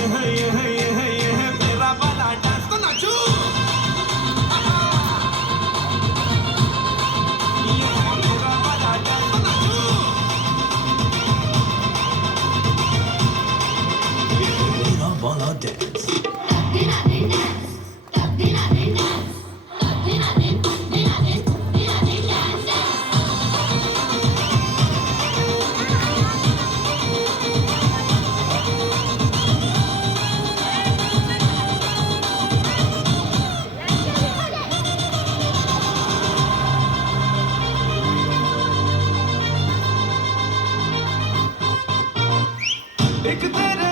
ये मेरा वाला डांस तो नाचू ये मेरा वाला डांस तो नाचू ये मेरा वाला डांस एक तेरे